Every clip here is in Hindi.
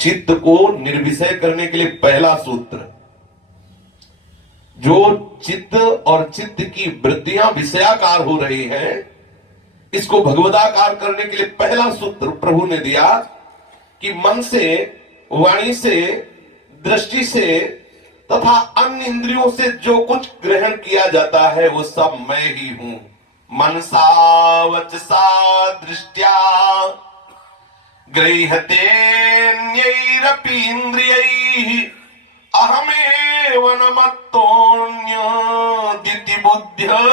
चित्त को निर्विषय करने के लिए पहला सूत्र, जो चित्त और चित्त की वृत्तियां विषयाकार हो रही हैं, इसको भगवदाकार करने के लिए पहला सूत्र प्रभु ने दिया कि मन से, वाणी से, दृष्टि से तथा अन्य इंद्रियों से जो कुछ ग्रहण किया जाता है वो सब मैं ही हूं। मनसा वचसा दृष्ट्या गृह्यतेऽन्यैरपि इंद्रियैः अहमेव न मत्तोऽन्यदिति बुद्ध्यध्वमंजसा।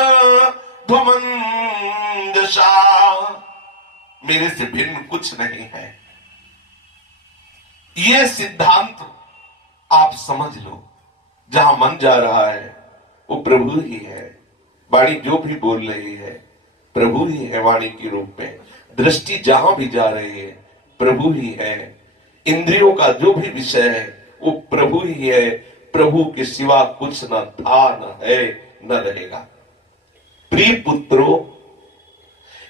मेरे से भिन्न कुछ नहीं है। ये सिद्धांत आप समझ लो। जहां मन जा रहा है वो प्रभु ही है। वाणी जो भी बोल रही है प्रभु ही है वाणी के रूप में। दृष्टि जहां भी जा रही है प्रभु ही है। इंद्रियों का जो भी विषय है वो प्रभु ही है। प्रभु के सिवा कुछ न था, न है, न रहेगा। प्रिय पुत्रों,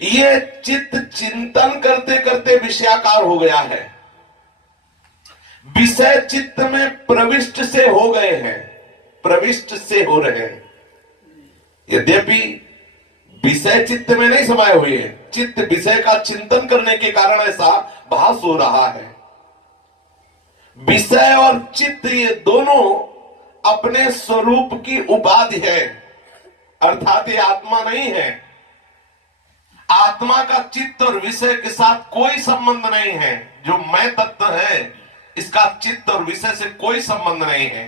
ये चित्त चिंतन करते करते विषयाकार हो गया है। विषय चित्त में प्रविष्ट से हो गए हैं, प्रविष्ट से हो रहे हैं। यद्यपि विषय चित्त में नहीं समाये हुए हैं, चित्त विषय का चिंतन करने के कारण ऐसा भास हो रहा है। विषय और चित्त ये दोनों अपने स्वरूप की उपाधि है, अर्थात ये आत्मा नहीं है। आत्मा का चित्त और विषय के साथ कोई संबंध नहीं है। जो मैं तत्व है इसका चित्त और विषय से कोई संबंध नहीं है।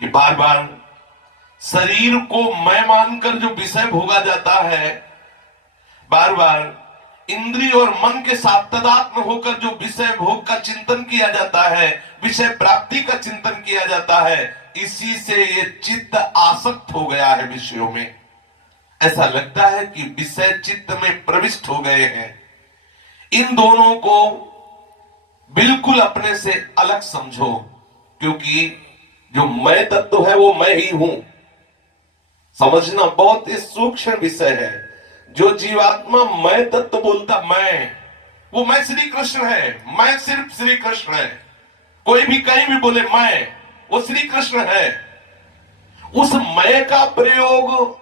ये बार बार शरीर को मैं मानकर जो विषय भोगा जाता है, बार बार इंद्रिय और मन के साथ तदात्म होकर जो विषय भोग का चिंतन किया जाता है, विषय प्राप्ति का चिंतन किया जाता है, इसी से ये चित्त आसक्त हो गया है विषयों में। ऐसा लगता है कि विषय चित्त में प्रविष्ट हो गए हैं। इन दोनों को बिल्कुल अपने से अलग समझो, क्योंकि जो मैं तत्व है वो मैं ही हूं। समझना बहुत ही सूक्ष्म विषय है। जो जीवात्मा मैं तत्व बोलता, वो मैं श्री कृष्ण है, मैं सिर्फ श्री कृष्ण है। कोई भी कहीं भी बोले मैं, वो श्री कृष्ण है। उस मैं का प्रयोग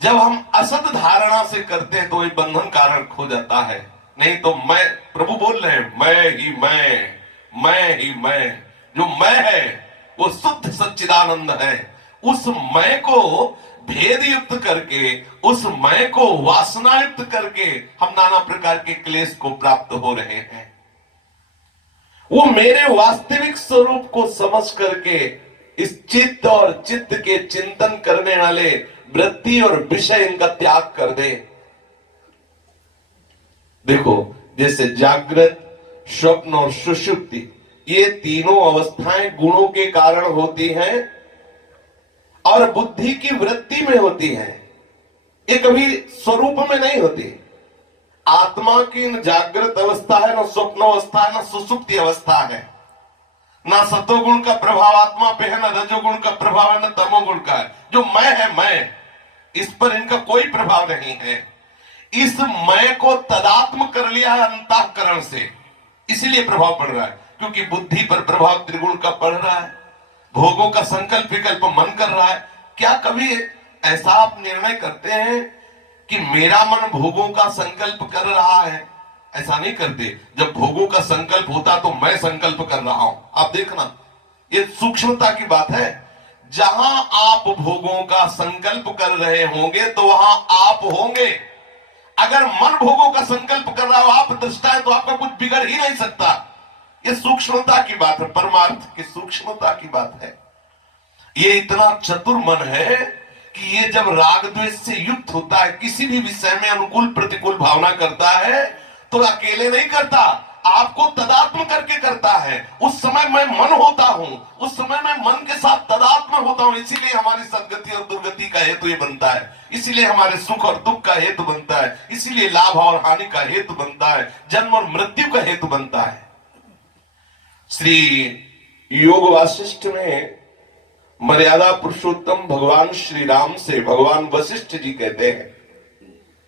जब हम असत धारणा से करते हैं तो ये बंधन कारण हो जाता है। नहीं तो मैं, प्रभु बोल रहे हैं मैं ही मैं। जो मैं है वो शुद्ध सच्चिदानंद है। उस मैं को भेद युक्त करके, उस मैं को वासना युक्त करके हम नाना प्रकार के क्लेश को प्राप्त हो रहे हैं। वो मेरे वास्तविक स्वरूप को समझ करके इस चित्त और चित्त के चिंतन करने वाले वृत्ति और विषय इनका त्याग कर दे। देखो, जैसे जागृत, स्वप्न और सुषुप्ति, ये तीनों अवस्थाएं गुणों के कारण होती हैं और बुद्धि की वृत्ति में होती हैं। ये कभी स्वरूप में नहीं होती। आत्मा की न जागृत अवस्था है, न स्वप्न अवस्था है, न सुषुप्ति अवस्था है। न सतोगुण का प्रभाव आत्मा पे है, न रजोगुण का प्रभाव है, न तमोगुण का है। जो मैं है, मैं, इस पर इनका कोई प्रभाव नहीं है। इस मैं को तदात्म कर लिया है अंतःकरण से, इसीलिए प्रभाव पड़ रहा है। क्योंकि बुद्धि पर प्रभाव त्रिगुण का पड़ रहा है, भोगों का संकल्प विकल्प मन कर रहा है। क्या कभी ऐसा आप निर्णय करते हैं कि मेरा मन भोगों का संकल्प कर रहा है? ऐसा नहीं करते। जब भोगों का संकल्प होता तो मैं संकल्प कर रहा हूं। आप देखना, ये सूक्ष्मता की बात है। जहां आप भोगों का संकल्प कर रहे होंगे तो वहां आप होंगे। अगर मन भोगों का संकल्प कर रहा हो, आप दृष्टा है, तो आपका कुछ बिगड़ ही नहीं सकता। ये सूक्ष्मता की बात है, परमार्थ की सूक्ष्मता की बात है। ये इतना चतुर मन है कि ये जब राग द्वेष से युक्त होता है, किसी भी विषय में अनुकूल प्रतिकूल भावना करता है, तो अकेले नहीं करता, आपको तदात्म करके करता है। उस समय मैं मन होता हूं, उस समय मैं मन के साथ तदात्म होता हूं। इसीलिए हमारी सदगति और दुर्गति का हेतु ये बनता है, इसीलिए हमारे सुख और दुख का हेतु बनता है, इसीलिए लाभ और हानि का हेतु बनता है, जन्म और मृत्यु का हेतु बनता है। श्री योग वासिष्ठ में मर्यादा पुरुषोत्तम भगवान श्री राम से भगवान वशिष्ठ जी कहते हैं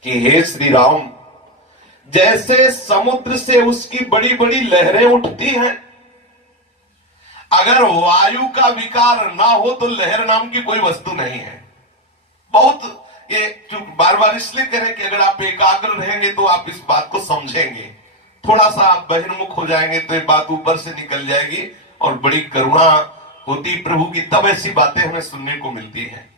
कि हे श्री राम, जैसे समुद्र से उसकी बड़ी बड़ी लहरें उठती हैं, अगर वायु का विकार ना हो तो लहर नाम की कोई वस्तु नहीं है। बहुत ये बार बार इसलिए करें कि अगर आप एकाग्र रहेंगे तो आप इस बात को समझेंगे। थोड़ा सा आप बहिर्मुख हो जाएंगे तो ये बात ऊपर से निकल जाएगी और बड़ी करुणा होती प्रभु की, तब ऐसी बातें हमें सुनने को मिलती हैं।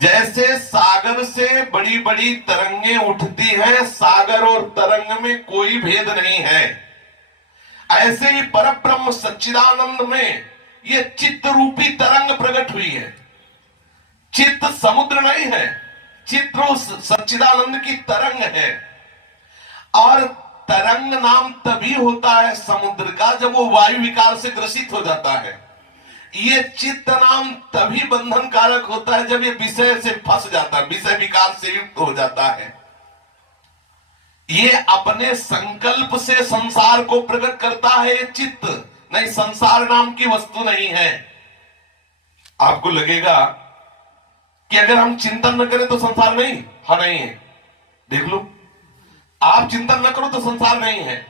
जैसे सागर से बड़ी बड़ी तरंगे उठती हैं, सागर और तरंग में कोई भेद नहीं है, ऐसे ही परब्रह्म सच्चिदानंद में ये चित्त रूपी तरंग प्रकट हुई है। चित्त समुद्र नहीं है, चित्त उस सच्चिदानंद की तरंग है। और तरंग नाम तभी होता है समुद्र का जब वो वायु विकार से ग्रसित हो जाता है। ये चित्त नाम तभी बंधन कारक होता है जब ये विषय से फंस जाता है, विषय विकार से युक्त हो जाता है। ये अपने संकल्प से संसार को प्रकट करता है, ये चित्त नहीं, संसार नाम की वस्तु नहीं है। आपको लगेगा कि अगर हम चिंतन न करें तो संसार नहीं, हाँ नहीं है। देख लो, आप चिंतन न करो तो संसार नहीं है।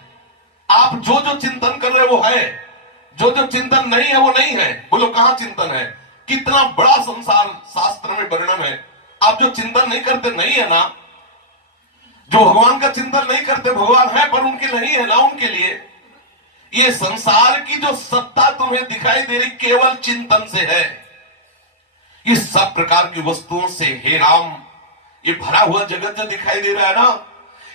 आप जो जो चिंतन कर रहे हो वो है, जो जो चिंतन नहीं है वो नहीं है। बोलो कहां चिंतन है? कितना बड़ा संसार शास्त्र में वर्णन है। आप जो चिंतन नहीं करते नहीं है ना, जो भगवान का चिंतन नहीं करते, भगवान है पर उनके नहीं है ना उनके लिए। ये संसार की जो सत्ता तुम्हें दिखाई दे रही केवल चिंतन से है। इस सब प्रकार की वस्तुओं से हे राम ये भरा हुआ जगत जो दिखाई दे रहा है ना,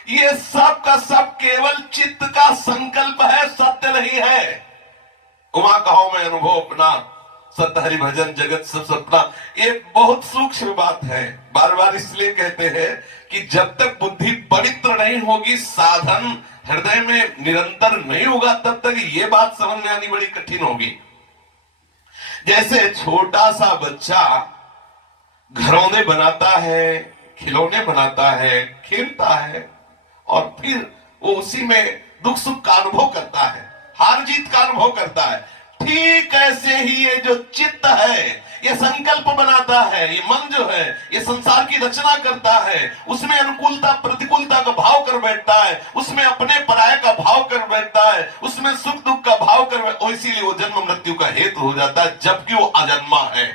ये सब का सब केवल चित्त का संकल्प है, सत्य नहीं है। उमा कहो मैं अनुभव अपना, सत्य हरि भजन जगत सब सपना। ये बहुत सूक्ष्म बात है। बार बार इसलिए कहते हैं कि जब तक बुद्धि पवित्र नहीं होगी, साधन हृदय में निरंतर नहीं होगा, तब तक ये बात समझ में आनी बड़ी कठिन होगी। जैसे छोटा सा बच्चा घरौंदे बनाता है, खिलौने बनाता है, खेलता है और फिर वो उसी में दुख सुख का अनुभव करता है, हार जीत का अनुभव करता है। ठीक ऐसे ही ये जो चित्त है ये संकल्प बनाता है, ये मन जो है ये संसार की रचना करता है, उसमें अनुकूलता प्रतिकूलता का भाव कर बैठता है, उसमें अपने पराये का भाव कर बैठता है, उसमें सुख दुख का भाव कर, इसीलिए वो जन्म मृत्यु का हेतु हो जाता है, जबकि वो अजन्मा है।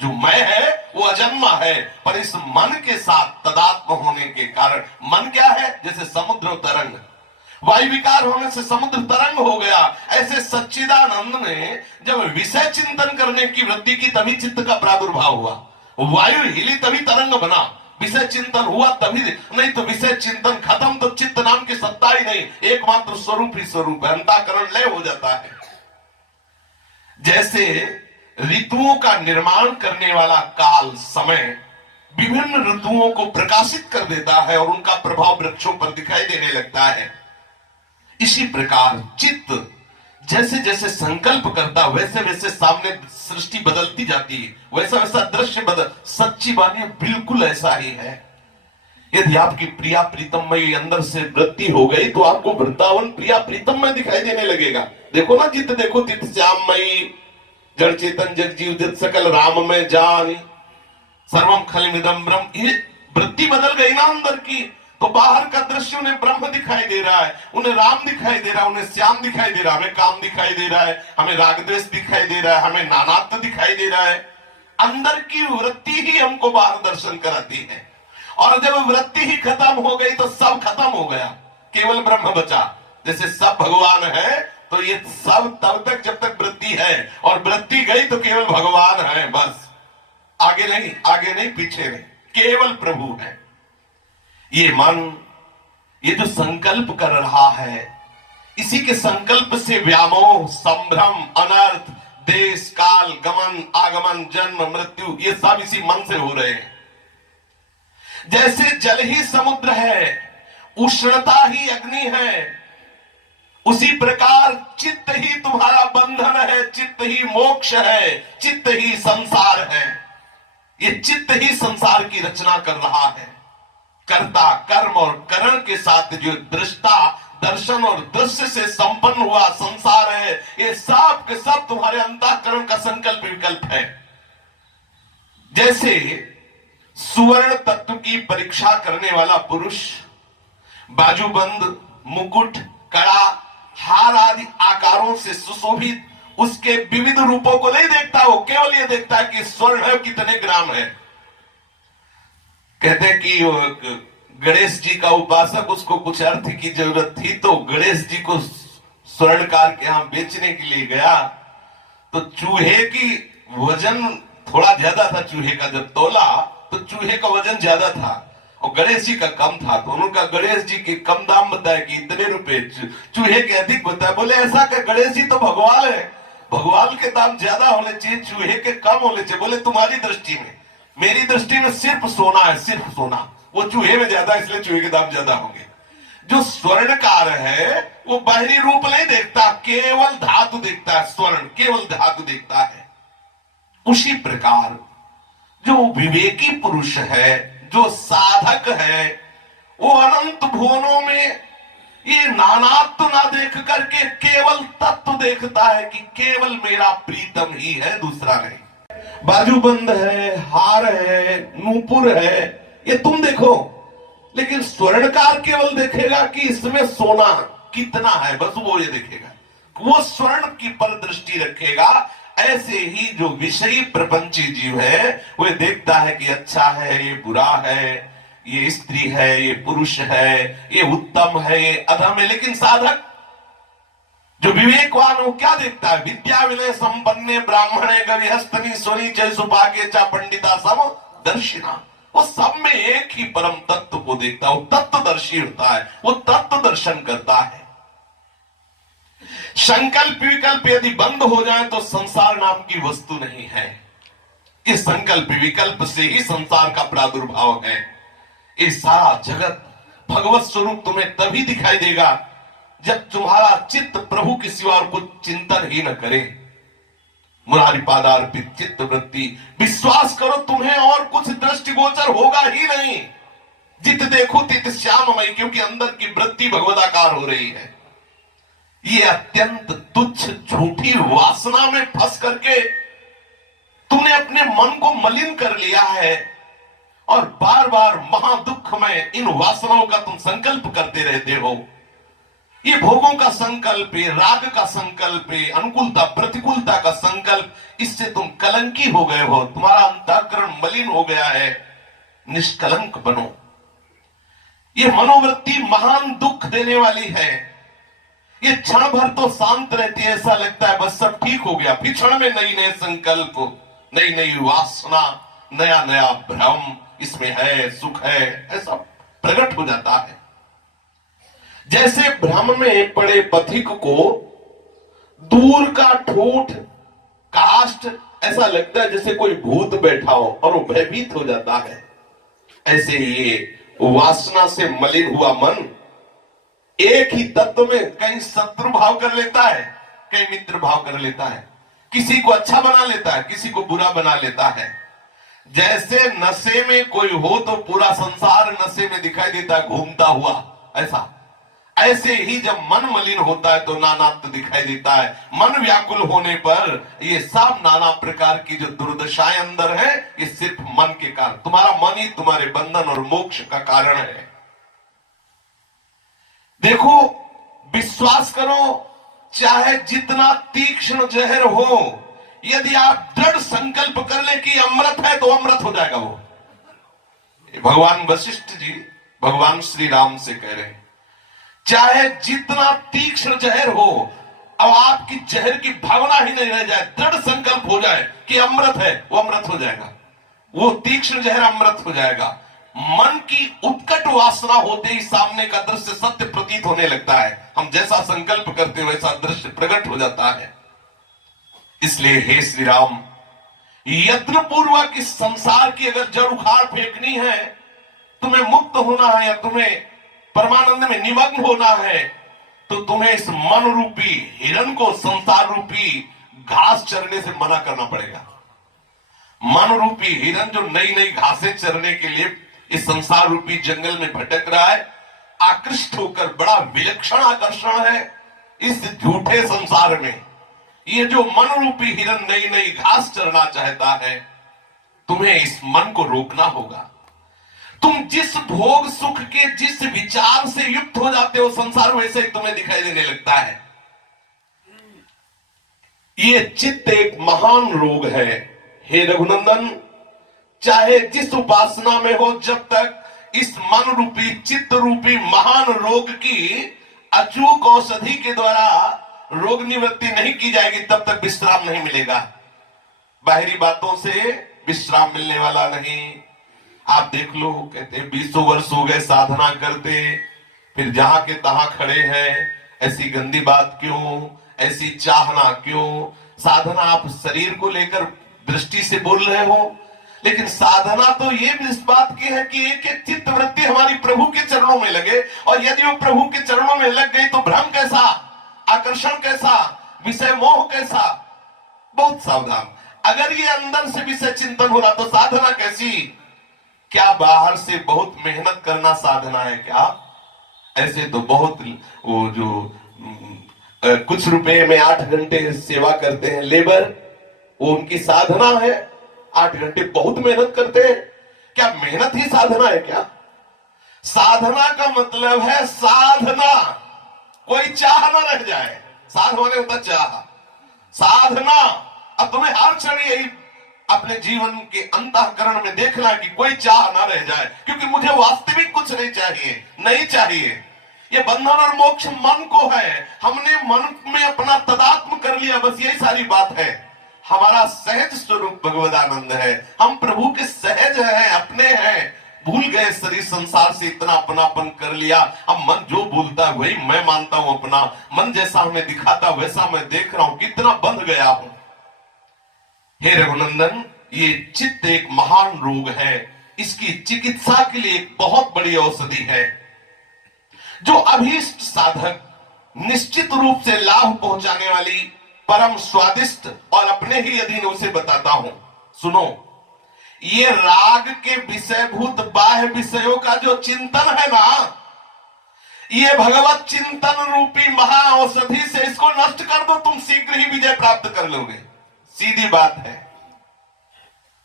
जो मैं है वो अजन्मा है, पर इस मन के साथ तदात्म होने के कारण, मन क्या है? जैसे समुद्र तरंग, वायु विकार होने से समुद्र तरंग हो गया। ऐसे सच्चिदानंद ने जब विषय चिंतन करने की वृत्ति की तभी चित्त का प्रादुर्भाव हुआ। वायु हिली तभी तरंग बना, विषय चिंतन हुआ तभी, नहीं तो विषय चिंतन खत्म तो चित्त नाम की सत्ता ही नहीं, एकमात्र स्वरूप ही स्वरूप है, अंतःकरण लय हो जाता है। जैसे ऋतुओं का निर्माण करने वाला काल समय विभिन्न ऋतुओं को प्रकाशित कर देता है और उनका प्रभाव वृक्षों पर दिखाई देने लगता है, इसी प्रकार चित्त जैसे जैसे संकल्प करता वैसे वैसे सामने सृष्टि बदलती जाती है, वैसा वैसा दृश्य बदल। सच्ची बात बिल्कुल ऐसा ही है। यदि आपकी प्रिया प्रीतममयी अंदर से वृत्ति हो गई तो आपको वृंदावन प्रिया प्रीतममय दिखाई देने लगेगा। देखो ना, जित देखो तित श्याममयी, जड़ चेतन जग जीव जित सकल राम में जान, सर्वम खलिमिदं ब्रह्म। ये वृत्ति बदल गई ना अंदर की, तो बाहर का दृश्य उन्हें ब्रह्म दिखाई दे रहा है, उन्हें राम दिखाई दे रहा है, उन्हें श्याम दिखाई दे रहा है, हमें काम दिखाई दे रहा है, हमें राग द्वेष दिखाई दे रहा है, हमें नानात्व दिखाई दे रहा है। अंदर की वृत्ति ही हमको बाहर दर्शन कराती है, और जब वृत्ति ही खत्म हो गई तो सब खत्म हो गया, केवल ब्रह्म बचा। जैसे सब भगवान है तो ये सब तब तक जब तक वृत्ति है, और वृत्ति गई तो केवल भगवान है, बस आगे नहीं, आगे नहीं, पीछे नहीं, केवल प्रभु है। ये मन ये जो संकल्प कर रहा है, इसी के संकल्प से व्यामोह, संभ्रम, अनर्थ, देश काल, गमन आगमन, जन्म मृत्यु, ये सब इसी मन से हो रहे हैं। जैसे जल ही समुद्र है, उष्णता ही अग्नि है, उसी प्रकार चित्त ही तुम्हारा बंधन है, चित्त ही मोक्ष है, चित्त ही संसार है। ये चित्त ही संसार की रचना कर रहा है। कर्ता कर्म और करण के साथ जो दृष्टा दर्शन और दृश्य से संपन्न हुआ संसार है, ये सब के सब तुम्हारे अंतःकरण का संकल्प विकल्प है। जैसे सुवर्ण तत्व की परीक्षा करने वाला पुरुष बाजूबंद, मुकुट, कड़ा, हार आदि आकारों से सुशोभित उसके विविध रूपों को नहीं देखता, वो केवल ये देखता है कि स्वर्ण है कितने ग्राम है। कहते हैं कि गणेश जी का उपासक, उसको कुछ अर्थ की जरूरत थी तो गणेश जी को स्वर्णकार के यहां बेचने के लिए गया, तो चूहे की वजन थोड़ा ज्यादा था। चूहे का जब तोला तो चूहे का वजन ज्यादा था और गणेश जी का कम था, तो उनका गणेश जी के कम दाम बताया कि इतने रुपए, चूहे के अधिक बताया। बोले ऐसा कि गणेश जी तो भगवान है, भगवान के दाम ज्यादा होने चाहिए, चूहे के कम होने चाहिए। बोले तुम्हारी दृष्टि में, मेरी दृष्टि में सिर्फ सोना है, सिर्फ सोना, वो चूहे में ज्यादा, इसलिए चूहे के दाम ज्यादा होंगे। जो स्वर्णकार है वो बाहरी रूप नहीं देखता, केवल धातु देखता है, स्वर्ण केवल धातु देखता है। उसी प्रकार जो विवेकी पुरुष है, जो साधक है, वो अनंत भुवनों में ये नानात्व ना देख करके केवल तत्व देखता है कि केवल मेरा प्रीतम ही है, दूसरा नहीं। बाजूबंद है, हार है, नूपुर है, ये तुम देखो, लेकिन स्वर्णकार केवल देखेगा कि इसमें सोना कितना है, बस वो ये देखेगा, वो स्वर्ण की पर दृष्टि रखेगा। ऐसे ही जो विषयी प्रपंची जीव है वो देखता है कि अच्छा है, ये बुरा है, ये स्त्री है, ये पुरुष है, ये उत्तम है, ये अधम है। लेकिन साधक जो विवेकवान वो क्या देखता है? विद्या विनय संपन्ने ब्राह्मणे गविहस्तनी सोनी चय सुपाके चा पंडिता सम दर्शिना, वो सब में एक ही परम तत्व को देखता है, वो तत्वदर्शी होता है, वो तत्व दर्शन करता है। संकल्प विकल्प यदि बंद हो जाए तो संसार नाम की वस्तु नहीं है। इस संकल्प विकल्प से ही संसार का प्रादुर्भाव है। ये सारा जगत भगवत स्वरूप तुम्हें तभी दिखाई देगा जब तुम्हारा चित्त प्रभु के सिवा और कुछ चिंतन ही न करे। मुरारी पादार्पित चित्त वृत्ति, विश्वास करो तुम्हें और कुछ दृष्टिगोचर होगा ही नहीं। जित देखो तित श्याममय, क्योंकि अंदर की वृत्ति भगवदाकार हो रही है। ये अत्यंत तुच्छ झूठी वासना में फंस करके तुमने अपने मन को मलिन कर लिया है और बार बार महादुख में इन वासनाओं का तुम संकल्प करते रहते हो। ये भोगों का संकल्प है, राग का संकल्प है, अनुकूलता प्रतिकूलता का संकल्प, इससे तुम कलंकी हो गए हो, तुम्हारा अंतःकरण मलिन हो गया है। निष्कलंक बनो। ये मनोवृत्ति महान दुख देने वाली है। ये क्षण भर तो शांत रहती है, ऐसा लगता है बस सब ठीक हो गया, फिर क्षण में नई नए संकल्प, नई नई वासना, नया नया भ्रम, इसमें है सुख है, ऐसा प्रकट हो जाता है। जैसे भ्रम में पड़े पथिक को दूर का ठोठ काष्ठ ऐसा लगता है जैसे कोई भूत बैठा हो और वो भयभीत हो जाता है। ऐसे ये वासना से मलिन हुआ मन एक ही तत्व में कहीं शत्रु भाव कर लेता है, कहीं मित्र भाव कर लेता है, किसी को अच्छा बना लेता है, किसी को बुरा बना लेता है। जैसे नशे में कोई हो तो पूरा संसार नशे में दिखाई देता है घूमता हुआ, ऐसे ही जब मन मलिन होता है तो नानात्व दिखाई देता है। मन व्याकुल होने पर ये सब नाना प्रकार की जो दुर्दशाएं अंदर है, ये सिर्फ मन के कारण, तुम्हारा मन ही तुम्हारे बंधन और मोक्ष का कारण है। देखो, विश्वास करो, चाहे जितना तीक्ष्ण जहर हो, यदि आप दृढ़ संकल्प कर ले कि अमृत है तो अमृत हो जाएगा वो। भगवान वशिष्ठ जी भगवान श्री राम से कह रहे हैं, चाहे जितना तीक्ष्ण जहर हो, अब आपकी जहर की भावना ही नहीं रह जाए, दृढ़ संकल्प हो जाए कि अमृत है, वो अमृत हो जाएगा, वो तीक्ष्ण जहर अमृत हो जाएगा। मन की उत्कट वासना होते ही सामने का दृश्य सत्य प्रतीत होने लगता है। हम जैसा संकल्प करते हो वैसा दृश्य प्रकट हो जाता है। इसलिए हे श्री राम, यत्न पूर्वक इस संसार की अगर जड़ उखाड़ फेंकनी है, तुम्हें मुक्त होना है या तुम्हें परमानंद में निमग्न होना है, तो तुम्हें इस मन रूपी हिरण को संसार रूपी घास चरने से मना करना पड़ेगा। मन रूपी हिरण जो नई नई घासें चरने के लिए इस संसार रूपी जंगल में भटक रहा है, आकृष्ट होकर, बड़ा विलक्षण आकर्षण है इस झूठे संसार में। ये जो मन रूपी हिरण नई नई घास चरना चाहता है, तुम्हें इस मन को रोकना होगा। तुम जिस भोग सुख के जिस विचार से युक्त हो जाते हो संसार वैसे ही तुम्हें दिखाई देने लगता है। ये चित्त एक महान रोग है। हे रघुनंदन, चाहे जिस उपासना में हो, जब तक इस मन रूपी चित्त रूपी महान रोग की अचूक औषधि के द्वारा रोग निवृत्ति नहीं की जाएगी, तब तक विश्राम नहीं मिलेगा। बाहरी बातों से विश्राम मिलने वाला नहीं। आप देख लो, कहते 20 वर्ष हो गए साधना करते, फिर जहां के तहां खड़े हैं। ऐसी गंदी बात क्यों, ऐसी चाहना क्यों? साधना आप शरीर को लेकर दृष्टि से बोल रहे हो, लेकिन साधना तो ये भी इस बात की है कि एक एक चित्त वृत्ति हमारी प्रभु के चरणों में लगे, और यदि वो प्रभु के चरणों में लग गई तो भ्रम कैसा, आकर्षण कैसा, विषय मोह कैसा। बहुत सावधान। अगर ये अंदर से विषय चिंतन हो रहा तो साधना कैसी? क्या बाहर से बहुत मेहनत करना साधना है क्या? ऐसे तो बहुत वो जो कुछ रुपए में 8 घंटे सेवा करते हैं लेबर, वो उनकी साधना है। 8 घंटे बहुत मेहनत करते हैं। क्या मेहनत ही साधना है क्या? साधना का मतलब है साधना, कोई चाह ना रह जाए। साध माने होता चाह, साधना। अब तुम्हें हर क्षण यही अपने जीवन के अंतःकरण में देखना कि कोई चाह ना रह जाए, क्योंकि मुझे वास्तविक कुछ नहीं चाहिए, नहीं चाहिए। ये बंधन और मोक्ष मन को है। हमने मन में अपना तदात्म कर लिया, बस यही सारी बात है। हमारा सहज स्वरूप भगवदानंद है। हम प्रभु के सहज हैं, अपने हैं। भूल गए शरीर संसार से इतना अपनापन कर लिया। अब मन जो बोलता है वही मैं मानता हूं अपना। मन जैसा हमें दिखाता वैसा मैं देख रहा हूं। कितना बंध गया हूं। हे रघुनंदन, ये चित्त एक महान रोग है। इसकी चिकित्सा के लिए एक बहुत बड़ी औषधि है, जो अभीष्ट साधक निश्चित रूप से लाभ पहुंचाने वाली परम स्वादिष्ट और अपने ही अधीन उसे बताता हूं। सुनो, ये राग के विषयभूत बाह्य विषयों का जो चिंतन है ना, ये भगवत चिंतन रूपी महा औषधि से इसको नष्ट कर दो, तुम शीघ्र ही विजय प्राप्त कर लोगे। सीधी बात है,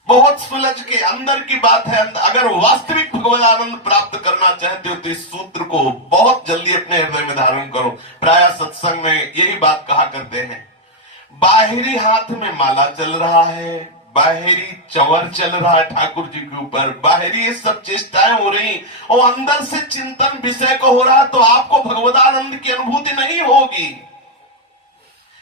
बहुत सुलझ के अंदर की बात है। अगर वास्तविक भगवत आनंद प्राप्त करना चाहते हो तो इस सूत्र को बहुत जल्दी अपने हृदय में धारण करो। प्राय सत्संग में यही बात कहा करते हैं। बाहरी हाथ में माला चल रहा है, बाहरी चंवर चल रहा है ठाकुर जी के ऊपर, बाहरी ये सब चेष्टाएं हो रही, और अंदर से चिंतन विषय को हो रहा, तो आपको भगवदानंद की अनुभूति नहीं होगी।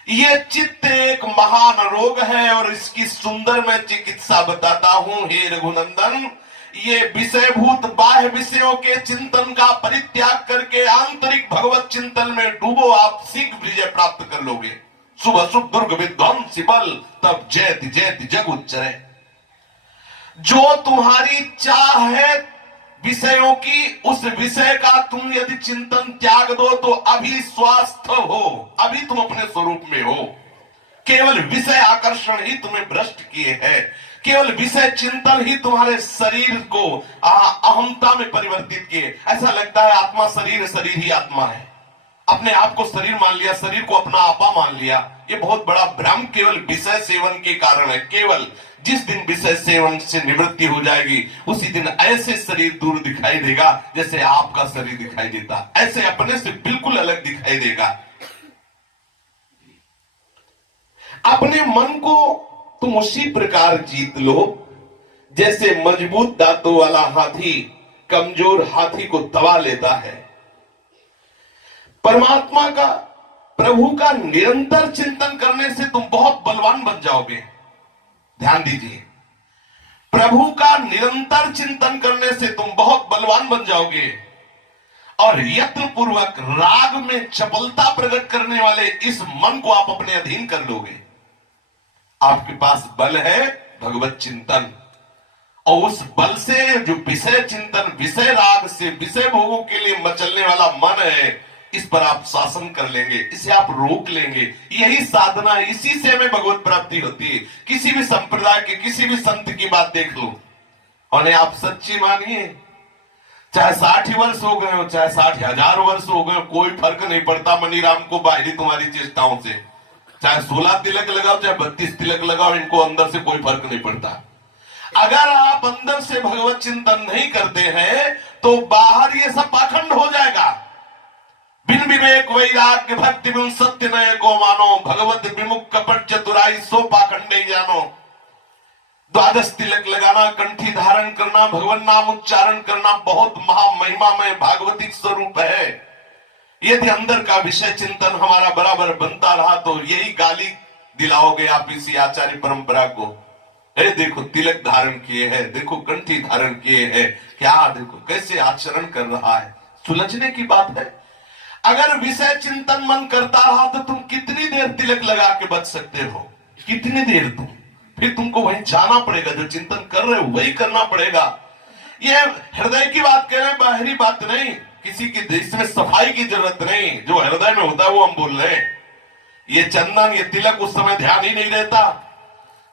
ये चित्त एक महान रोग है, और इसकी सुंदर मैं चिकित्सा बताता हूं। हे रघुनंदन, ये विषयभूत बाह्य विषयों के चिंतन का परित्याग करके आंतरिक भगवत चिंतन में डूबो, आप शीघ्र विजय प्राप्त कर लोगे। शुभ शुभ दुर्ग विध्वंसी बल, तब जयति जयति जग उच्चरे। जो तुम्हारी चाह है विषयों की, उस विषय का तुम यदि चिंतन त्याग दो तो अभी स्वस्थ हो, अभी तुम अपने स्वरूप में हो। केवल विषय आकर्षण ही तुम्हें भ्रष्ट किए है। केवल विषय चिंतन ही तुम्हारे शरीर को अहमता में परिवर्तित किए। ऐसा लगता है आत्मा शरीर है, शरीर ही आत्मा है। अपने आप को शरीर मान लिया, शरीर को अपना आपा मान लिया। ये बहुत बड़ा भ्रम केवल विषय सेवन के कारण है। केवल जिस दिन विषय सेवन से निवृत्ति हो जाएगी, उसी दिन ऐसे शरीर दूर दिखाई देगा जैसे आपका शरीर दिखाई देता, ऐसे अपने से बिल्कुल अलग दिखाई देगा। अपने मन को तुम उसी प्रकार जीत लो जैसे मजबूत दांतों वाला हाथी कमजोर हाथी को दबा लेता है। परमात्मा का, प्रभु का निरंतर चिंतन करने से तुम बहुत बलवान बन जाओगे। ध्यान दीजिए, प्रभु का निरंतर चिंतन करने से तुम बहुत बलवान बन जाओगे, और यत्न पूर्वक राग में चपलता प्रकट करने वाले इस मन को आप अपने अधीन कर लोगे। आपके पास बल है भगवत चिंतन, और उस बल से जो विषय चिंतन, विषय राग से, विषय भोगों के लिए मचलने वाला मन है, इस पर आप शासन कर लेंगे, इसे आप रोक लेंगे। यही साधना है, इसी से हमें भगवत प्राप्ति होती है। किसी भी संप्रदाय के किसी भी संत की बात देख लो, और आप सच्ची मानिए, चाहे 60 वर्ष हो गए हो, चाहे 60,000 वर्ष हो गए हो, कोई फर्क नहीं पड़ता मनीराम को बाहरी तुम्हारी चेष्टाओं से। चाहे 16 तिलक लगाओ, चाहे 32 तिलक लगाओ, इनको अंदर से कोई फर्क नहीं पड़ता। अगर आप अंदर से भगवत चिंतन नहीं करते हैं तो बाहर ये सब पाखंड हो जाएगा। बिन विवेक वैराग्य भक्ति बिन सत्य नय को मानो, भगवत विमुख कपट चतुराई सो पाखंड नहीं जानो। द्वादश तिलक लगाना, कंठी धारण करना, भगवान नाम उच्चारण करना बहुत महामहिमामय भागवतिक स्वरूप है। यदि अंदर का विषय चिंतन हमारा बराबर बनता रहा तो यही गाली दिलाओगे आप इसी आचार्य परंपरा को। देखो तिलक धारण किए हैं, देखो कंठी धारण किए हैं, क्या देखो कैसे आचरण कर रहा है। सुलझने की बात है। अगर विषय चिंतन मन करता रहा तो तुम कितनी देर तिलक लगा के बच सकते हो? कितनी देर तुम? फिर तुमको वहीं जाना पड़ेगा, जो चिंतन कर रहे हो वही करना पड़ेगा। ये हृदय की बात कह रहे हैं, बाहरी बात नहीं। किसी की इसमें सफाई की जरूरत नहीं, जो हृदय में होता है वो हम बोल रहे हैं। ये चंदन ये तिलक उस समय ध्यान ही नहीं रहता।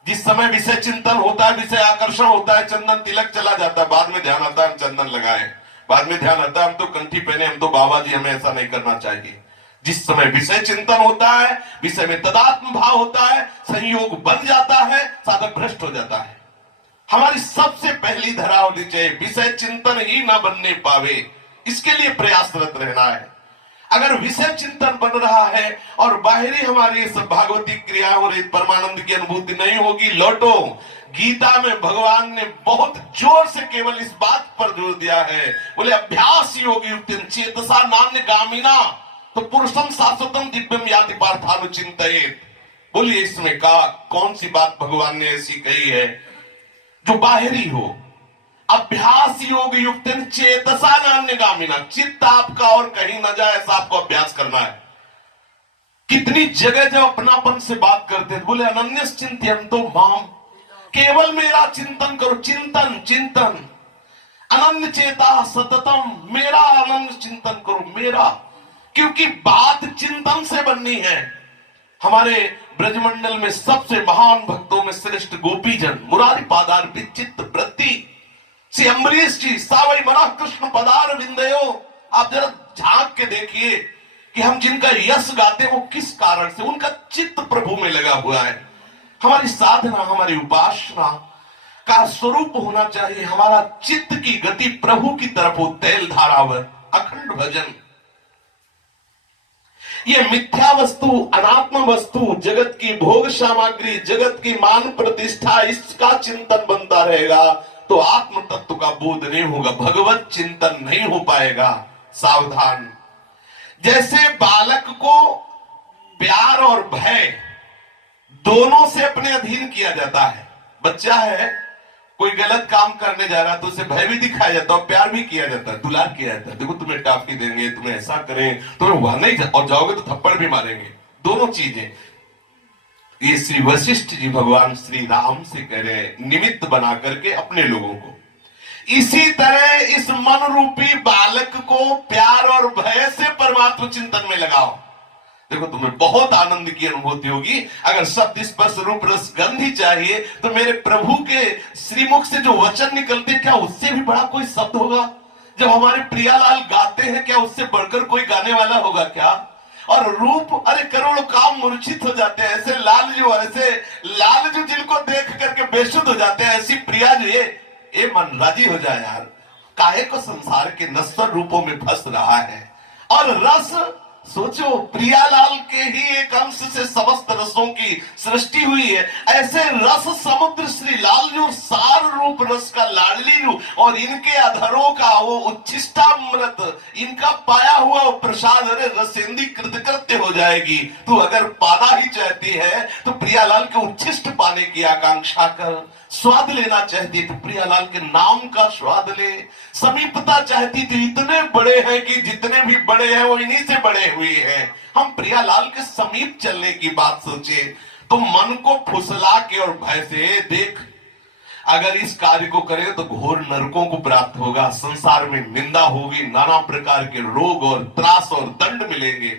जिस समय विषय चिंतन होता है, विषय आकर्षण होता है, चंदन तिलक चला जाता है। बाद में ध्यान आता है हम चंदन लगाए, बाद में ध्यान आता है हम तो कंठी पहने, हम तो बाबा जी, हमें ऐसा नहीं करना चाहिए। जिस समय विषय चिंतन होता है, विषय में तदात्म भाव होता है, संयोग बन जाता है, साधक भ्रष्ट हो जाता है। हमारी सबसे पहली धरा होनी चाहिए विषय चिंतन ही ना बनने पावे, इसके लिए प्रयासरत रहना है। अगर विषय चिंतन बन रहा है और बाहरी हमारी सब भागवती क्रिया और परमानंद की अनुभूति नहीं होगी, लौटो। गीता में भगवान ने बहुत जोर से केवल इस बात पर जोर दिया है, बोले अभ्यास योगी युक्तिं चेतसा नान्य गामिना तो पुरुषम शाश्वतम दिव्यम याति पार्थानुचिंतयेत। बोलिए इसमें का कौन सी बात भगवान ने ऐसी कही है जो बाहरी हो? अभ्यास योग युक्त चेतसा नान्य गामिना, चित्त आपका और कहीं न जाए ऐसा आपको अभ्यास करना है। कितनी जगह जब अपनापन से बात करते हैं, बोले अनन्यस चिंत्यन्तो माम, केवल मेरा चिंतन करो। चिंतन चिंतन अनन्य चेता सततम, मेरा अनन्य चिंतन करो, मेरा। क्योंकि बात चिंतन से बननी है। हमारे ब्रजमंडल में सबसे महान भक्तों में श्रेष्ठ गोपीजन मुरारी पादार विचित्र वृत्ति श्री अम्बरीश जी, सावई मना कृष्ण पदार विंदयो। आप जरा झांक के देखिए कि हम जिनका यश गाते हैं वो किस कारण से, उनका चित्त प्रभु में लगा हुआ है। हमारी साधना, हमारी उपासना का स्वरूप होना चाहिए हमारा चित्त की गति प्रभु की तरफ हो, तेल धारावर अखंड भजन। ये मिथ्या वस्तु, अनात्म वस्तु, जगत की भोग सामग्री, जगत की मान प्रतिष्ठा, इसका चिंतन बनता रहेगा तो आत्म तत्व का बोध नहीं होगा, भगवत चिंतन नहीं हो पाएगा। सावधान। जैसे बालक को प्यार और भय दोनों से अपने अधीन किया जाता है। बच्चा है, कोई गलत काम करने जा रहा है तो उसे भय भी दिखाया जाता है और प्यार भी किया जाता है, दुलार किया जाता है। देखो तुम्हें टॉफी देंगे, तुम्हें ऐसा करें, तुम्हें वहां नहीं और जाओगे तो थप्पड़ भी मारेंगे। दोनों चीजें ये श्री वशिष्ठ जी भगवान श्री राम से कह रहे हैं, निमित्त बना करके अपने लोगों को। इसी तरह इस मन रूपी बालक को प्यार और भय से परमात्मा चिंतन में लगाओ। देखो तुम्हें बहुत आनंद की अनुभूति होगी। अगर शब्द स्पर्श रूप रस गंध चाहिए तो मेरे प्रभु के श्रीमुख से जो वचन निकलते, क्या उससे भी बड़ा कोई शब्द होगा? जब हमारे प्रियालाल गाते हैं, क्या उससे बढ़कर कोई गाने वाला होगा क्या? और रूप, अरे करोड़ों काम मूर्छित हो जाते हैं। ऐसे लाल जो जिनको देख करके बेसुध हो जाते हैं, ऐसी प्रिया जो ये मन राजी हो जाए यार। काहे को संसार के नश्वर रूपों में फंस रहा है। और रस सोचो, प्रियालाल के ही एक अंश से समस्त रसों की सृष्टि हुई है। ऐसे रस समुद्र श्री लाल जो सार रूप रस का लाडली रूप, और इनके अधरों का वो उच्छिष्टामृत, इनका पाया हुआ वो प्रसाद, अरे रसेंदी कृतकृत्य हो जाएगी। तू अगर पाना ही चाहती है तो प्रियालाल के उच्छिष्ट पाने की आकांक्षा कर। स्वाद लेना चाहती तो प्रियालाल के नाम का स्वाद ले। समीपता चाहती थी, इतने बड़े हैं कि जितने भी बड़े हैं वो इन्हीं से बड़े हुए हैं। हम प्रियालाल के समीप चलने की बात सोचे तो मन को फुसला के और भय से देख, अगर इस कार्य को करें तो घोर नरकों को प्राप्त होगा, संसार में निंदा होगी, नाना प्रकार के रोग और त्रास और दंड मिलेंगे।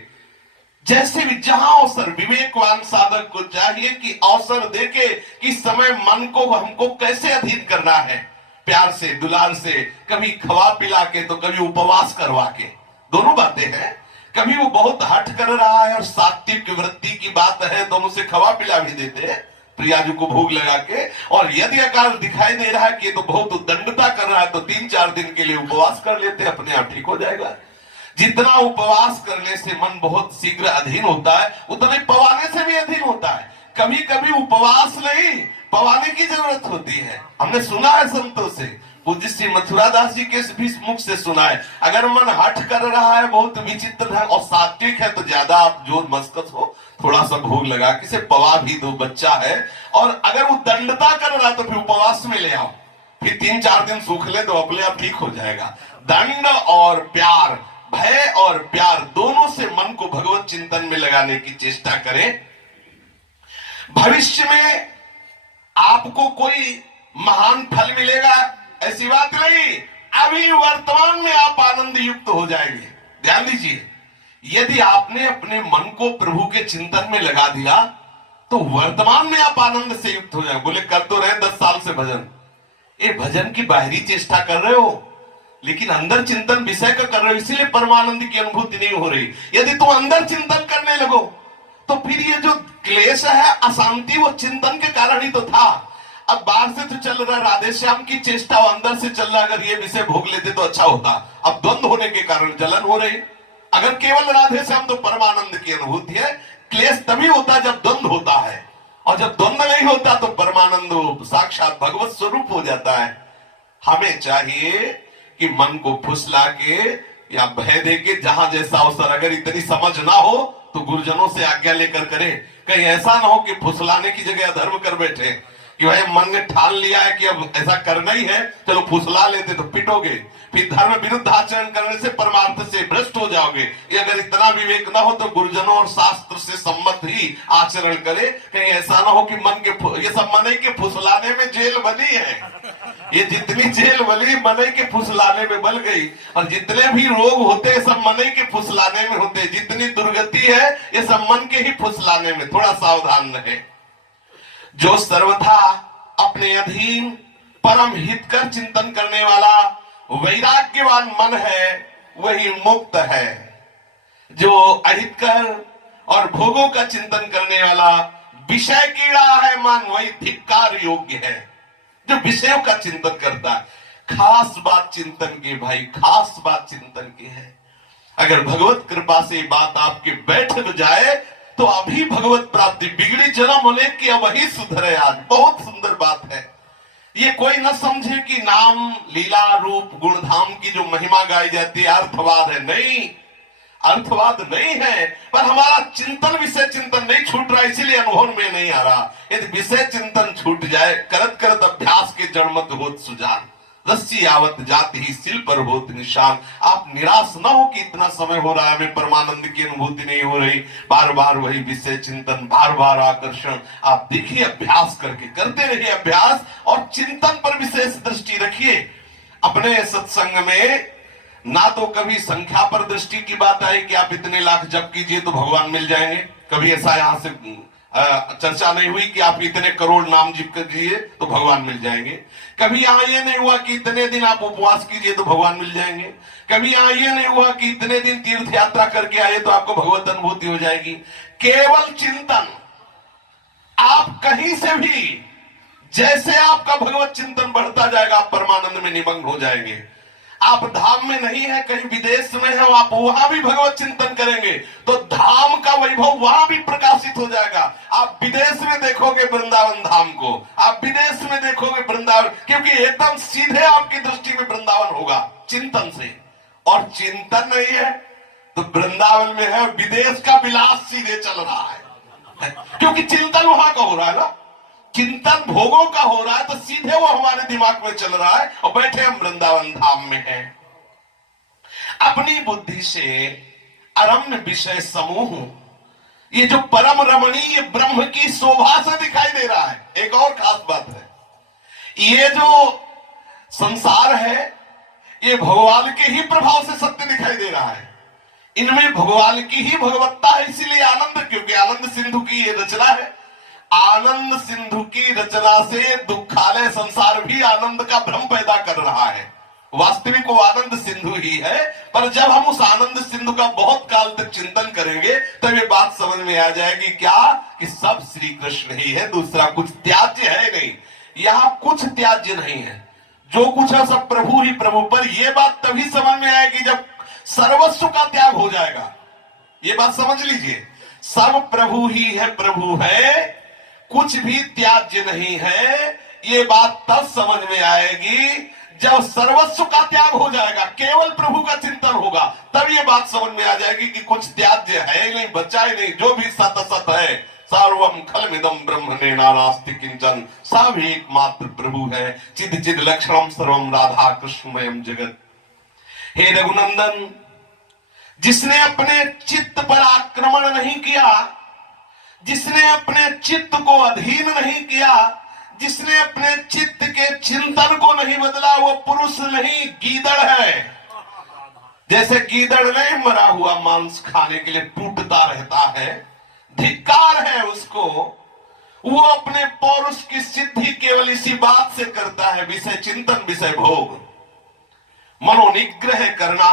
जैसे भी जहां अवसर, विवेकवान साधक को चाहिए कि अवसर देके कि समय मन को हमको कैसे अधीन करना है, प्यार से, दुलार से, कभी खवा पिला के तो कभी उपवास करवा के। दोनों बातें हैं। कभी वो बहुत हट कर रहा है और सात्विक वृत्ति की बात है तो हम उसे खवा पिला भी देते हैं, प्रिया जी को भोग लगा के। और यदि अकाल दिखाई दे रहा है कि ये तो बहुत उद्दंडता कर रहा है, तो 3-4 दिन के लिए उपवास कर लेते, अपने आप ठीक हो जाएगा। जितना उपवास करने से मन बहुत शीघ्र अधीन होता है, उतना ही पवाने से भी अधीन होता है। कभी कभी उपवास नहीं, पवाने की जरूरत होती है। हमने सुना है संतों से, पूज्य श्री मथुरा दास जी के भी मुख से सुना है, अगर मन हठ कर रहा है बहुत विचित्र है और सात्विक है, तो ज्यादा आप जोर मस्कत हो, थोड़ा सा भोग लगा किसे पवा भी दो, बच्चा है। और अगर वो दंडता कर रहा है तो फिर उपवास में ले आओ, फिर 3-4 दिन सूख ले तो अपने आप ठीक हो जाएगा। दंड और प्यार, भय और प्यार दोनों से मन को भगवत चिंतन में लगाने की चेष्टा करें। भविष्य में आपको कोई महान फल मिलेगा ऐसी बात नहीं, अभी वर्तमान में आप आनंद युक्त हो जाएंगे। ध्यान दीजिए, यदि आपने अपने मन को प्रभु के चिंतन में लगा दिया तो वर्तमान में आप आनंद से युक्त हो जाएंगे। बोले कर तो रहे 10 साल से भजन, ये भजन की बाहरी चेष्टा कर रहे हो लेकिन अंदर चिंतन विषय का कर रहे हो, इसीलिए परमानंद की अनुभूति नहीं हो रही। यदि तुम अंदर चिंतन करने लगो तो फिर ये जो क्लेश है, अशांति, वो चिंतन के कारण ही तो था। अब बाहर से तो चल रहा राधे श्याम की चेष्टा, अंदर से चल रहा, अगर ये विषय भोग लेते तो अच्छा होता। अब द्वंद्व होने के कारण जलन हो रही। अगर केवल राधे श्याम तो परमानंद की अनुभूति है। क्लेश तभी होता है जब द्वंद्व होता है, और जब द्वंद्व नहीं होता तो परमानंद साक्षात भगवत स्वरूप हो जाता है। हमें चाहिए कि मन को फुसला के या भय दे के, जहां जैसा अवसर, अगर इतनी समझ ना हो तो गुरुजनों से आज्ञा लेकर करें। कहीं ऐसा ना हो कि फुसलाने की जगह अधर्म कर बैठे कि भाई मन ने ठान लिया है कि अब ऐसा करना ही है, चलो फुसला लेते तो पिटोगे, फिर धर्म विरुद्ध आचरण करने से परमार्थ से भ्रष्ट हो जाओगे। ये अगर इतना विवेक ना हो तो गुरुजनों और शास्त्र से सम्मत ही आचरण करे। कहीं ऐसा ना हो कि मन के, ये सब मन के फुसलाने में जेल बनी है, ये जितनी जेल बनी मन के फुसलाने में बल गई, और जितने भी रोग होते हैं सब मन के फुसलाने में होते, जितनी दुर्गति है ये सब मन के ही फुसलाने में। थोड़ा सावधान रहे। जो सर्वथा अपने अधीन परम हितकर चिंतन करने वाला वैराग्यवान मन है वही मुक्त है। जो अहितकर और भोगों का चिंतन करने वाला विषय कीड़ा है मन, वही धिक्कार योग्य है। जो विषयों का चिंतन करता है, खास बात चिंतन की भाई, खास बात चिंतन की है। अगर भगवत कृपा से बात आपके बैठ जाए तो अभी भगवत प्राप्ति, बिगड़ी जन्म होने की अब वही सुधरे। आज बहुत सुंदर बात है। ये कोई न समझे कि नाम लीला रूप गुणधाम की जो महिमा गाई जाती है अर्थवाद है, नहीं, अर्थवाद नहीं है। पर हमारा चिंतन, विषय चिंतन नहीं छूट रहा, इसीलिए अनुभव में नहीं आ रहा। यदि विषय चिंतन छूट जाए, करत करत अभ्यास के जड़मत होत सुजान, रस्सी आवत जाति ही सिल पर होत निशान। आप निराश ना हो कि इतना समय हो रहा है हमें परमानंद की अनुभूति नहीं हो रही, बार बार वही विषय चिंतन, बार बार आकर्षण। आप देखिए, अभ्यास करके करते रहिए अभ्यास, और चिंतन पर विशेष दृष्टि रखिए। अपने सत्संग में ना तो कभी संख्या पर दृष्टि की बात आई कि आप इतने लाख जप कीजिए तो भगवान मिल जाएंगे, कभी ऐसा यहां से चर्चा नहीं हुई कि आप इतने करोड़ नाम जप कीजिए तो भगवान मिल जाएंगे। कभी यहां ये नहीं हुआ कि इतने दिन आप उपवास कीजिए तो भगवान मिल जाएंगे। कभी यहां ये नहीं हुआ कि इतने दिन तीर्थ यात्रा करके आए तो आपको भगवत अनुभूति हो जाएगी। केवल चिंतन, आप कहीं से भी, जैसे आपका भगवत चिंतन बढ़ता जाएगा आप परमानंद में निमग्न हो जाएंगे। आप धाम में नहीं है, कहीं विदेश में है, आप वहां भी भगवत चिंतन करेंगे तो धाम का वैभव वहां भी प्रकाशित हो जाएगा। आप विदेश में देखोगे वृंदावन धाम को, आप विदेश में देखोगे वृंदावन, क्योंकि एकदम सीधे आपकी दृष्टि में वृंदावन होगा चिंतन से। और चिंतन नहीं है तो वृंदावन में है, विदेश का विलास सीधे चल रहा है, क्योंकि चिंतन वहां का हो रहा है ना, चिंतन भोगों का हो रहा है तो सीधे वो हमारे दिमाग में चल रहा है, और बैठे हम वृंदावन धाम में हैं। अपनी बुद्धि से अरम्य विषय समूह, ये जो परम रमणीय ब्रह्म की शोभा से दिखाई दे रहा है। एक और खास बात है, ये जो संसार है ये भगवान के ही प्रभाव से सत्य दिखाई दे रहा है। इनमें भगवान की ही भगवत्ता है, इसीलिए आनंद, क्योंकि आनंद सिंधु की ये रचना है। आनंद सिंधु की रचना से दुखालय संसार भी आनंद का भ्रम पैदा कर रहा है। वास्तविक वो आनंद सिंधु ही है, पर जब हम उस आनंद सिंधु का बहुत काल तक चिंतन करेंगे तब ये बात समझ में आ जाएगी क्या कि सब श्री कृष्ण ही है, दूसरा कुछ त्याज्य है नहीं। यहां कुछ त्याज्य नहीं है, जो कुछ है सब प्रभु ही प्रभु। पर यह बात तभी समझ में आएगी जब सर्वस्व का त्याग हो जाएगा। ये बात समझ लीजिए, सब प्रभु ही है, प्रभु है, कुछ भी त्याज्य नहीं है। ये बात तब समझ में आएगी जब सर्वस्व का त्याग हो जाएगा, केवल प्रभु का चिंतन होगा, तब ये बात समझ में आ जाएगी कि कुछ त्याज्य है नहीं, बचा ही नहीं। जो भी सत सत है, सर्वम खलमिदम ब्रह्मणे नास्ति किंचन, सब एकमात्र प्रभु है। चिद चिद लक्षणम सर्वम राधा कृष्णमयम जगत। हे रघुनंदन, जिसने अपने चित्त पर आक्रमण नहीं किया, जिसने अपने चित्त को अधीन नहीं किया, जिसने अपने चित्त के चिंतन को नहीं बदला, वो पुरुष नहीं, गीदड़ है। जैसे गीदड़ नहीं मरा हुआ मांस खाने के लिए टूटता रहता है, धिक्कार है उसको। वो अपने पौरुष की सिद्धि केवल इसी बात से करता है, विषय चिंतन, विषय भोग, मनोनिग्रह करना,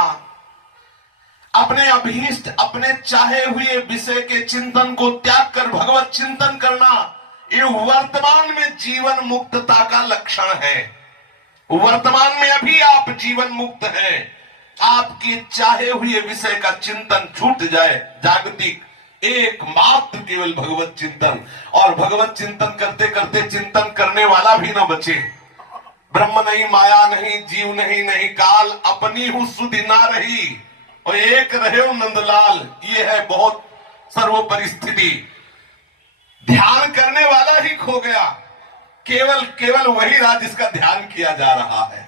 अपने अभीष्ट, अपने चाहे हुए विषय के चिंतन को त्याग कर भगवत चिंतन करना। ये वर्तमान में जीवन मुक्तता का लक्षण है। वर्तमान में अभी आप जीवन मुक्त हैं, आपके चाहे हुए विषय का चिंतन छूट जाए, जागतिक एकमात्र केवल भगवत चिंतन। और भगवत चिंतन करते करते चिंतन करने वाला भी ना बचे। ब्रह्म नहीं, माया नहीं, जीव नहीं, नहीं काल, अपनी हूं सुधि ना रही और एक रहे नंदलाल। ये है बहुत सर्वोपरि स्थिति। ध्यान करने वाला ही खो गया, केवल केवल वही रहा जिसका ध्यान किया जा रहा है।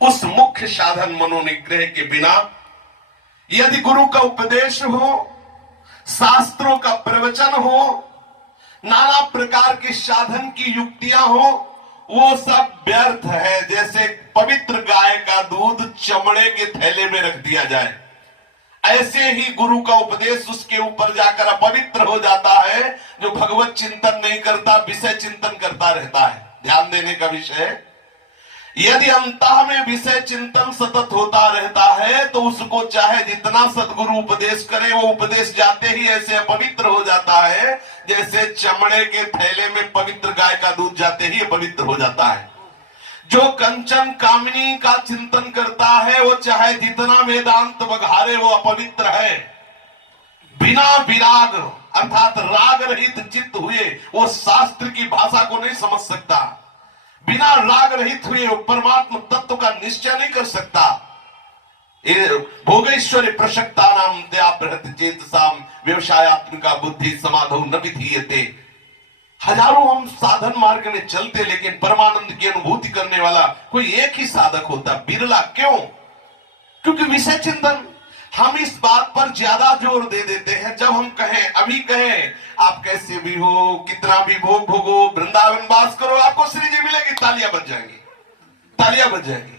उस मुख्य साधन मनोनिग्रह के बिना यदि गुरु का उपदेश हो, शास्त्रों का प्रवचन हो, नाना प्रकार के साधन की युक्तियां हो, वो सब व्यर्थ है। जैसे पवित्र गाय का दूध चमड़े के थैले में रख दिया जाए, ऐसे ही गुरु का उपदेश उसके ऊपर जाकर अपवित्र हो जाता है, जो भगवत चिंतन नहीं करता, विषय चिंतन करता रहता है। ध्यान देने का विषय, यदि अंतः में विषय चिंतन सतत होता रहता है तो उसको चाहे जितना सदगुरु उपदेश करे, वो उपदेश जाते ही ऐसे अपवित्र हो जाता है जैसे चमड़े के थैले में पवित्र गाय का दूध जाते ही अपवित्र हो जाता है। जो कंचन कामिनी का चिंतन करता है, वो चाहे जितना वेदांत बघारे, वो अपवित्र है। बिना विराग अर्थात राग रहित चित्त हुए वो शास्त्र की भाषा को नहीं समझ सकता। बिना राग रहित हुए वो परमात्मा तत्व का निश्चय नहीं कर सकता। भोगेश्वरी प्रशक्ता नाम दया प्रहत चेतसाम व्यवसायत्मिका बुद्धि समाधौ न विधीयते। हजारों हम साधन मार्ग में चलते, लेकिन परमानंद की अनुभूति करने वाला कोई एक ही साधक होता, बिरला। क्यों? क्योंकि विषय चिंतन। हम इस बात पर ज्यादा जोर दे देते हैं। जब हम कहें, अभी कहें आप कैसे भी हो, कितना भी भोग भोगो, वृंदावन वास करो, आपको श्री जी मिलेगी, तालियां बज जाएंगी, तालियां बज जाएंगी।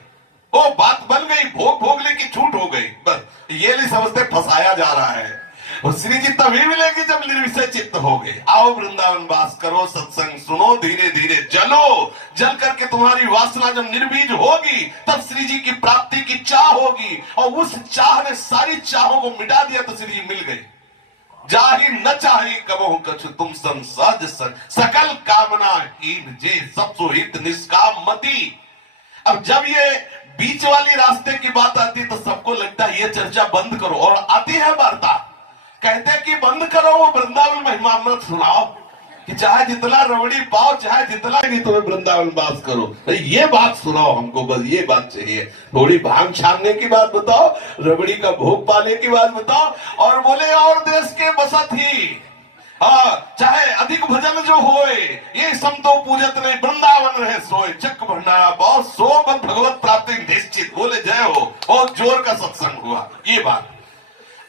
ओ बात बन गई, भोग भोग लेके छूट हो गई। बस ये नहीं समझते फंसाया जा रहा है। और श्री जी तभी मिलेगी जब निर्विषय चित्त हो गए। आओ वृंदावन वास करो, सत्संग सुनो, धीरे धीरे जलो, जल करके तुम्हारी वासना जब निर्बीज होगी तब श्री जी की प्राप्ति की चाह होगी। और उस चाह ने सारी चाहों को मिटा दिया तो श्री जी मिल गई। जाहि न चाही कबहु कछु तुम सन सहज सन, सकल कामना हीन जे सब सोहित निष्काम मति। अब जब ये बीच वाली रास्ते की बात आती तो सबको लगता है ये चर्चा बंद करो, और आती है वार्ता, कहते कि बंद करो वो वृंदावन महिमामृत सुनाओ, कि चाहे जितना रबड़ी पाओ, चाहे जितना नहीं तुम्हें वृंदावन वास करो, तो ये बात सुनाओ हमको, बस ये बात चाहिए। थोड़ी भांग छानने की बात बताओ, रबड़ी का भोग पाने की बात बताओ, और बोले और देश के बसत ही, हाँ चाहे अधिक भजन जो होए, ये सम तो पूजत नहीं, वृंदावन रहे सोए, चक भंडारा बहुत सो बन भगवत प्राप्ति निश्चित। बोले जय हो, बहुत जोर का सत्संग हुआ। ये बात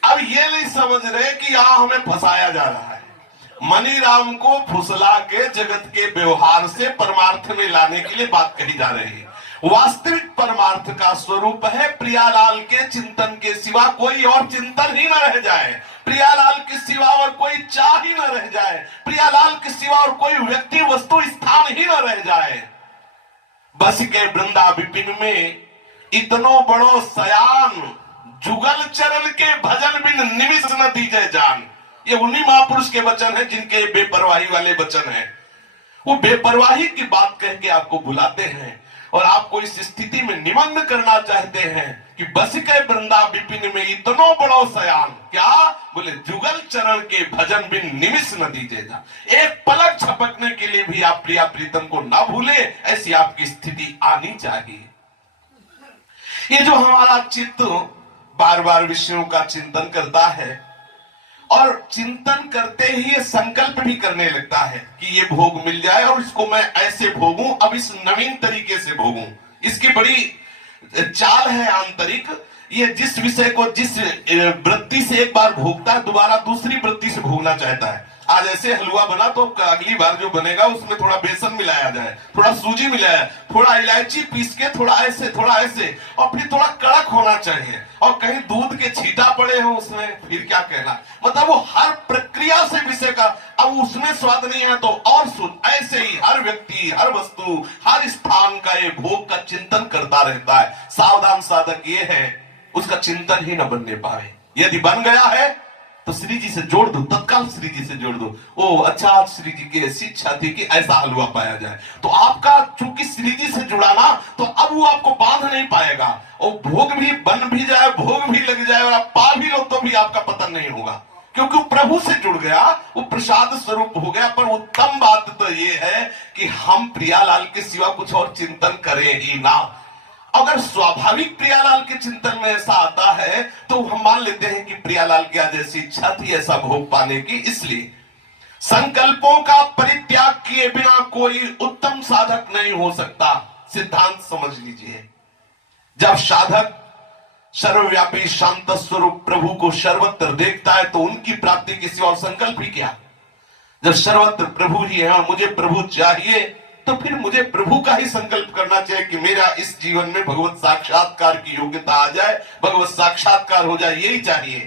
अब ये नहीं समझ रहे कि यहां हमें फंसाया जा रहा है। मनीराम को फुसला के जगत के व्यवहार से परमार्थ में लाने के लिए बात कही जा रही है। वास्तविक परमार्थ का स्वरूप है प्रियालाल के चिंतन के सिवा कोई और चिंतन ही न रह जाए, प्रियालाल के सिवा और कोई चाह ही न रह जाए, प्रियालाल के सिवा और कोई व्यक्ति वस्तु स्थान ही न रह जाए। बस के वृंदा विपिन में इतनो बड़ो सयान, जुगल चरण के भजन बिन निमिष न दीजे जान। ये उन्हीं महापुरुष के वचन हैं जिनके बेपरवाही वाले वचन हैं। वो बेपरवाही की बात कह के आपको बुलाते हैं और आपको इस स्थिति में निमग्न करना चाहते हैं कि बस के वृंदा विपिन में इतनो बड़ो सयान, क्या बोले, जुगल चरण के भजन बिन निमिष न दीजेगा। एक पलक झपकने के लिए भी आप प्रिया प्रीतम को ना भूले, ऐसी आपकी स्थिति आनी चाहिए। ये जो हमारा चित्त बार बार विषयों का चिंतन करता है और चिंतन करते ही ये संकल्प भी करने लगता है कि ये भोग मिल जाए और इसको मैं ऐसे भोगूं, अब इस नवीन तरीके से भोगूं। इसकी बड़ी चाल है आंतरिक। ये जिस विषय को जिस वृत्ति से एक बार भोगता है, दोबारा दूसरी वृत्ति से भोगना चाहता है। आज ऐसे हलवा बना तो अगली बार जो बनेगा उसमें थोड़ा बेसन मिलाया जाए, थोड़ा सूजी मिलाया, थोड़ा इलायची पीस के, थोड़ा ऐसे और फिर थोड़ा कड़क होना चाहिए, और कहीं दूध के छींटा पड़े हो उसमें, फिर क्या कहना। मतलब वो हर प्रक्रिया से विषय का, अब उसमें स्वाद नहीं है तो और सुन। ऐसे ही हर व्यक्ति, हर वस्तु, हर स्थान का ये भोग का चिंतन करता रहता है। सावधान साधक ये है उसका चिंतन ही न बनने पाए। यदि बन गया है तो श्री जी से जोड़ दो, तत्काल श्री जी से जोड़ दो। ओ अच्छा, आज श्री जी की ऐसी इच्छा थी कि ऐसा हलवा पाया जाए, तो आपका चूंकि श्री जी से जुड़ाना, तो अब वो आपको बांध नहीं पाएगा। और भोग भी बन भी जाए, भोग भी लग जाए और आप पा भी लो तो भी आपका पतन नहीं होगा, क्योंकि वो प्रभु से जुड़ गया, वो प्रसाद स्वरूप हो गया। पर उत्तम बात तो ये है कि हम प्रियालाल के सिवा कुछ और चिंतन करें ही ना। अगर स्वाभाविक प्रियालाल के चिंतन में ऐसा आता है तो हम मान लेते हैं कि प्रियालाल की आज ऐसी इच्छा थी ऐसा भोग पाने की। इसलिए संकल्पों का परित्याग किए बिना कोई उत्तम साधक नहीं हो सकता। सिद्धांत समझ लीजिए। जब साधक सर्वव्यापी शांत स्वरूप प्रभु को सर्वत्र देखता है तो उनकी प्राप्ति के सिवा संकल्प ही क्या। जब सर्वत्र प्रभु ही है और मुझे प्रभु चाहिए, तो फिर मुझे प्रभु का ही संकल्प करना चाहिए कि मेरा इस जीवन में भगवत साक्षात्कार की योग्यता आ जाए, भगवत साक्षात्कार हो जाए, यही चाहिए।